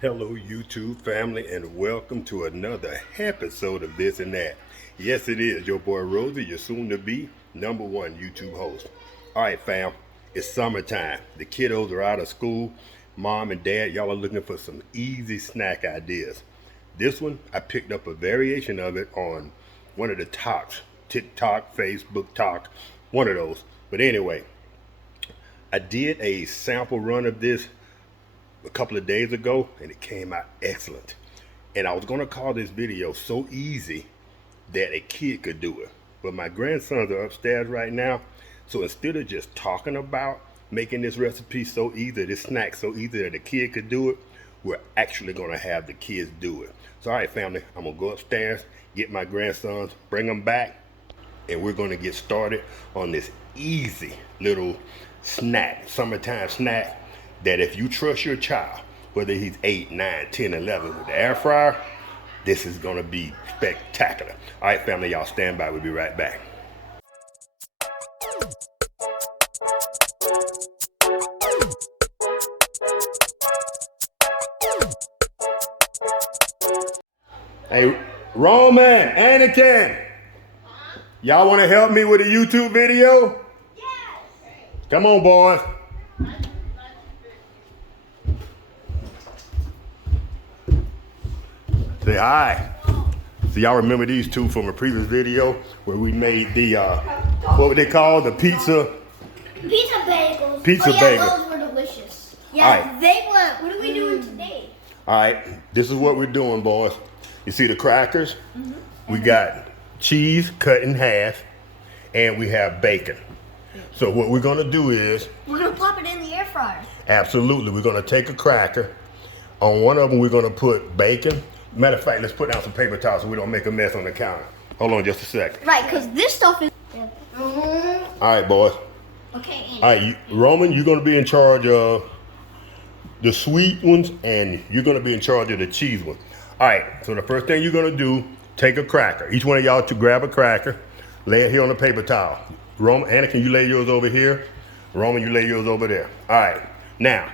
Hello YouTube family, and welcome to another episode of This and That. Yes, it is your boy Rosie, your soon to be #1 YouTube host. Alright fam, it's summertime. The kiddos are out of school. Mom and dad, y'all are looking for some easy snack ideas. This one, I picked up a variation of it on one of the talks, TikTok, Facebook talk, one of those. But anyway, I did a sample run of this a couple of days ago and it came out excellent. And I was going to call this video so easy that a kid could do it. But my grandsons are upstairs right now. So instead of just talking about making this recipe so easy, this snack so easy that a kid could do it, we're actually going to have the kids do it. So all right family, I'm going to go upstairs, get my grandsons, bring them back, and we're going to get started on this easy little snack, summertime snack, that if you trust your child, whether he's 8, 9, 10, 11, with the air fryer, this is going to be spectacular. All right, family, y'all stand by. We'll be right back. Hey, Roman, Anakin, y'all want to help me with a YouTube video? Yes. Come on, boys. Say hi. So y'all remember these two from a previous video where we made the, what were they called? The pizza? Pizza bagels. Pizza bagels. Those were delicious. Yeah, right. they were. What are we doing today? All right, this is what we're doing, boys. You see the crackers? We got cheese cut in half, and we have bacon. So what we're gonna do is... We're going to pop it in the air fryer. Absolutely, we're gonna take a cracker. On one of them, we're gonna put bacon. Matter of fact, let's put down some paper towels so we don't make a mess on the counter. Hold on just a second. Right, because this stuff is... All right, boys. Okay, Andy. All right, Roman, you're gonna be in charge of the sweet ones, and you're gonna be in charge of the cheese ones. All right, so the first thing you're gonna do, take a cracker. Each one of y'all to grab a cracker, lay it here on the paper towel. Roman, Anakin, you lay yours over here. Roman, you lay yours over there. All right, now.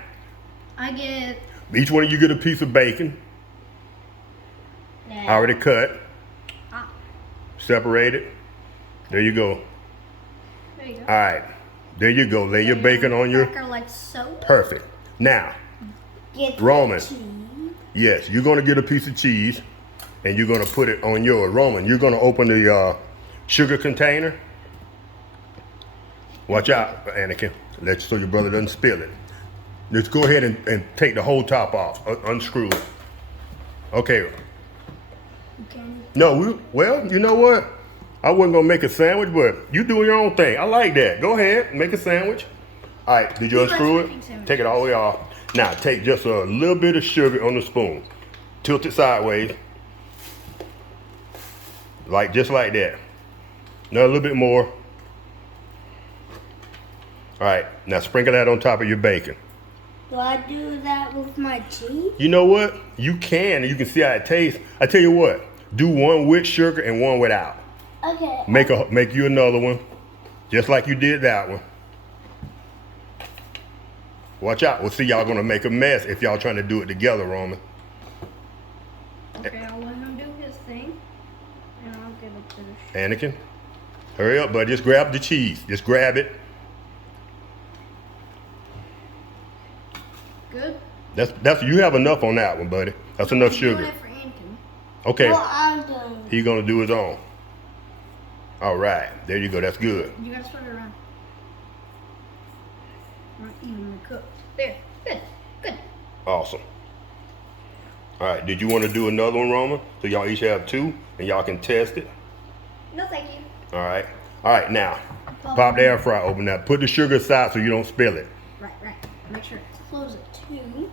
I get... Each one of you get a piece of bacon. Already cut. Separated. There you go. There you go. All right, there you go. Lay your bacon on your... Cracker like so. Perfect. Now, Get Roman. cheese. Yes, you're gonna get a piece of cheese and you're gonna put it on yours. Roman, you're gonna open the sugar container. Watch out, Anakin. So your brother doesn't spill it. Let's go ahead and take the whole top off. Unscrew it. Okay. No, well, you know what? I wasn't gonna make a sandwich, but you do your own thing. I like that. Go ahead, make a sandwich. All right, did you unscrew it? Take it all the way off. Now, take just a little bit of sugar on the spoon. Tilt it sideways. Just like that. Now a little bit more. All right, now sprinkle that on top of your bacon. Do I do that with my cheese? You know what? You can see how it tastes. I tell you what, do one with sugar and one without. Okay. Make you another one, just like you did that one. Watch out. We'll see, y'all gonna make a mess if y'all trying to do it together, Roman. Okay, I'll let him do his thing, and I'll give it to the... Anakin, hurry up, bud. Just grab the cheese. Just grab it. Good? That's you have enough on that one, buddy. That's enough I'm sugar. doing it for Anakin. Okay. Well, I'm done. He's gonna do his own. All right, there you go. That's good. You gotta spread it around. Not evenly cooked. There. Good. Good. Awesome. All right, did you want to do another one, Roman? So y'all each have two, and y'all can test it. No, thank you. All right. Now, pop the air fryer open. Now, put the sugar aside so you don't spill it. Right. Make sure it's close it too.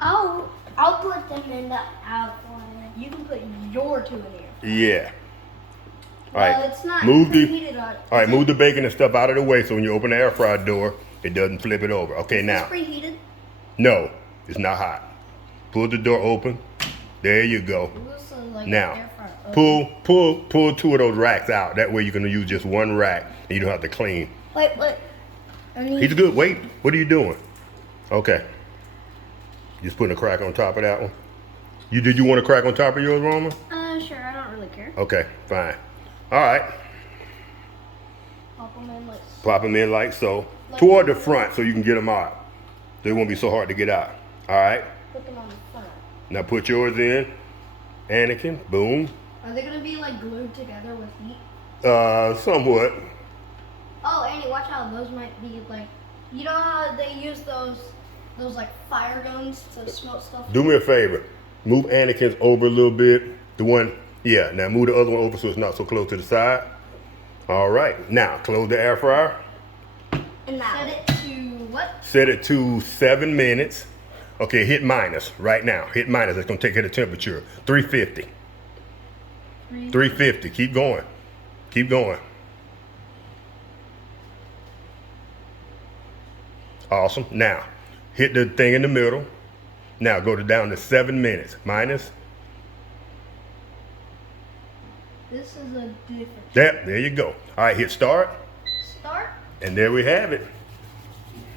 I'll put them in the outline. You can put your two in here. Yeah. All right. Well, it's not move preheated. move the bacon and stuff out of the way so when you open the air fryer door, it doesn't flip it over. Okay, now. It's preheated. No, it's not hot. Pull the door open. There you go. Like now, pull two of those racks out. That way you can use just one rack and you don't have to clean. Wait. He's good. Wait, what are you doing? Okay. Just putting a crack on top of that one. Did you want a crack on top of yours, Roma? Sure, I don't really care. Okay, fine. All right. Pop them in like so. Pop them in like so. Toward the front so you can get them out. They won't be so hard to get out. All right. Put them on the front. Now put yours in. Anakin, boom. Are they gonna be like glued together with heat? Somewhat. Oh, Andy, watch out. Those might be like, you know how they use those like fire guns to smoke stuff? Do me a favor. Move Anakin's over a little bit. The one, yeah. Now move the other one over so it's not so close to the side. All right. Now close the air fryer. And set it to what? Set it to 7 minutes. Okay, hit minus right now. Hit minus. That's gonna take care of the temperature. 350. 350. Keep going. Keep going. Awesome. Now, hit the thing in the middle. Now go down to 7 minutes. Minus. This is a different. There you go. All right, hit start. Start. And there we have it.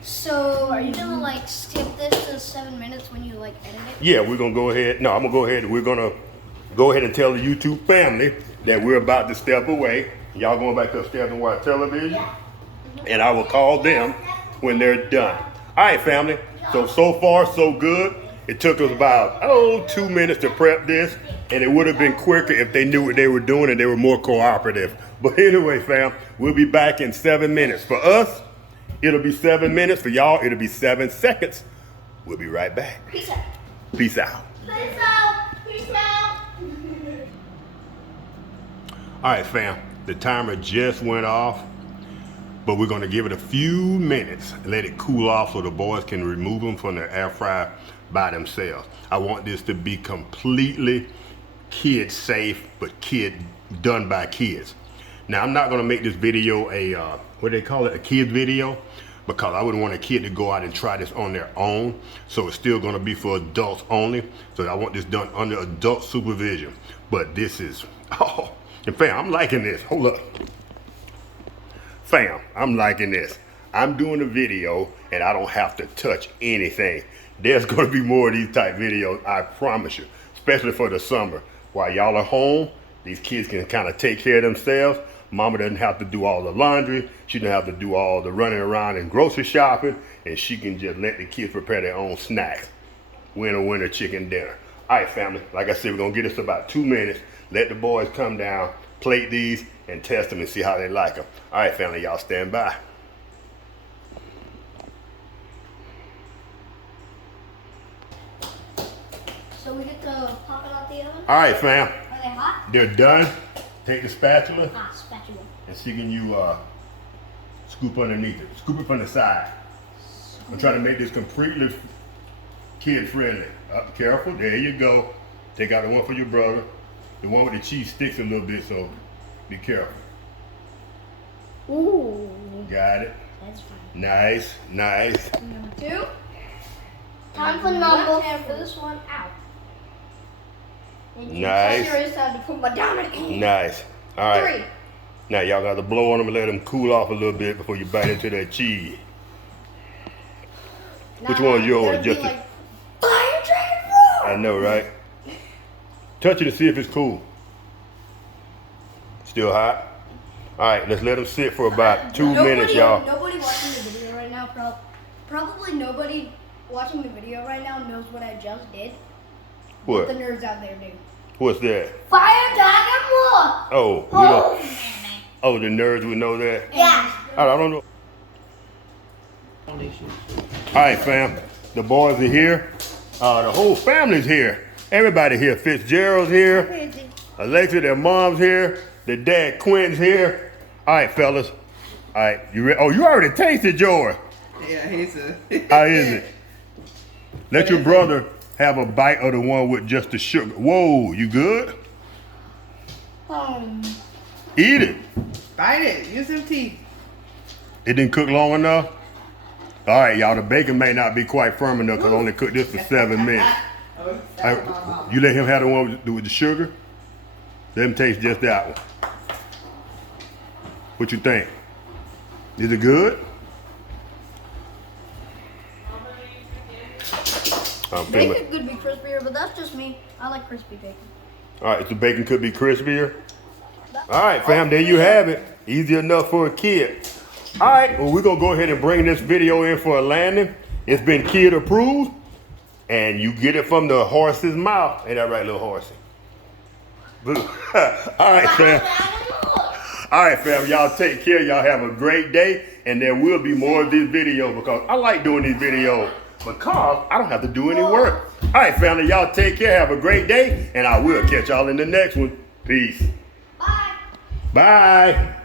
So, are you gonna like skip this to 7 minutes when you like edit it? Yeah, we're gonna go ahead. No, I'm gonna go ahead. We're gonna go ahead and tell the YouTube family that we're about to step away. Y'all going back upstairs and watch television. Yeah. And I will call them when they're done. All right, family. So far, so good. It took us about, 2 minutes to prep this. And it would have been quicker if they knew what they were doing and they were more cooperative. But anyway, fam, we'll be back in 7 minutes. For us, it'll be 7 minutes. For y'all, it'll be 7 seconds. We'll be right back. Peace out. Peace out. Peace out. Peace out. All right, fam. The timer just went off. But we're gonna give it a few minutes and let it cool off so the boys can remove them from the air fryer by themselves. I want this to be completely kid safe, but done by kids. Now I'm not gonna make this video a, what do they call it, a kid video, because I wouldn't want a kid to go out and try this on their own. So it's still gonna be for adults only. So I want this done under adult supervision. But this is, and fam, I'm liking this, hold up. Fam, I'm liking this. I'm doing a video and I don't have to touch anything. There's gonna be more of these type videos, I promise you, especially for the summer. While y'all are home, these kids can kind of take care of themselves. Mama doesn't have to do all the laundry. She doesn't have to do all the running around and grocery shopping, and she can just let the kids prepare their own snacks. Winter chicken dinner. All right, family, like I said, we're gonna get this about 2 minutes. Let the boys come down, plate these, and test them and see how they like them. All right, family, y'all stand by. So we get to pop it out the oven? All right, fam. Are they hot? They're done. Take the spatula Spatula. and see can you scoop underneath it. Scoop it from the side. I'm trying to make this completely kid friendly. Careful, there you go. Take out the one for your brother. The one with the cheese sticks a little bit, so be careful. Ooh. Got it. That's fine. Nice, nice. Number 2. Time for number 4. This one out. Nice. Serious time to put my diamond in. Nice. All right. 3. Now y'all got to blow on them and let them cool off a little bit before you bite into that cheese. Which one's yours? Just like fire dragon roar. I know, right? Touch it to see if it's cool. Still hot? All right, let's let them sit for about 2 minutes, y'all. Nobody watching the video right now, probably nobody watching the video right now knows what I just did. What? The nerds out there do. What's that? Fire dragon roar. Oh, we don't. Oh, the nerds would know that? Yeah. I don't know. All right, fam. The boys are here. The whole family's here. Everybody here. Fitzgerald's here. Alexa, their mom's here. Their dad Quentin's here. All right, fellas. All right, you ready? Oh, you already tasted yours. Yeah, he's a. How is it? Let your brother have a bite of the one with just the sugar. Whoa, you good? Eat it. Bite it. Use some teeth. It didn't cook long enough? All right, y'all, the bacon may not be quite firm enough because I only cooked this for 7 minutes. You let him have the one with the sugar? Let him taste just that one. What you think? Is it good? I'm feeling. Bacon could be crispier, but that's just me. I like crispy bacon. All right, the bacon could be crispier. All right, fam, there you have it. Easy enough for a kid. All right, well, we're going to go ahead and bring this video in for a landing. It's been kid approved, and you get it from the horse's mouth. Ain't that right, little horsey? Boo. All right, fam. All right, fam, y'all take care. Y'all have a great day, and there will be more of these videos because I like doing these videos because I don't have to do any work. All right, family, y'all take care. Have a great day, and I will catch y'all in the next one. Peace. Bye. Bye.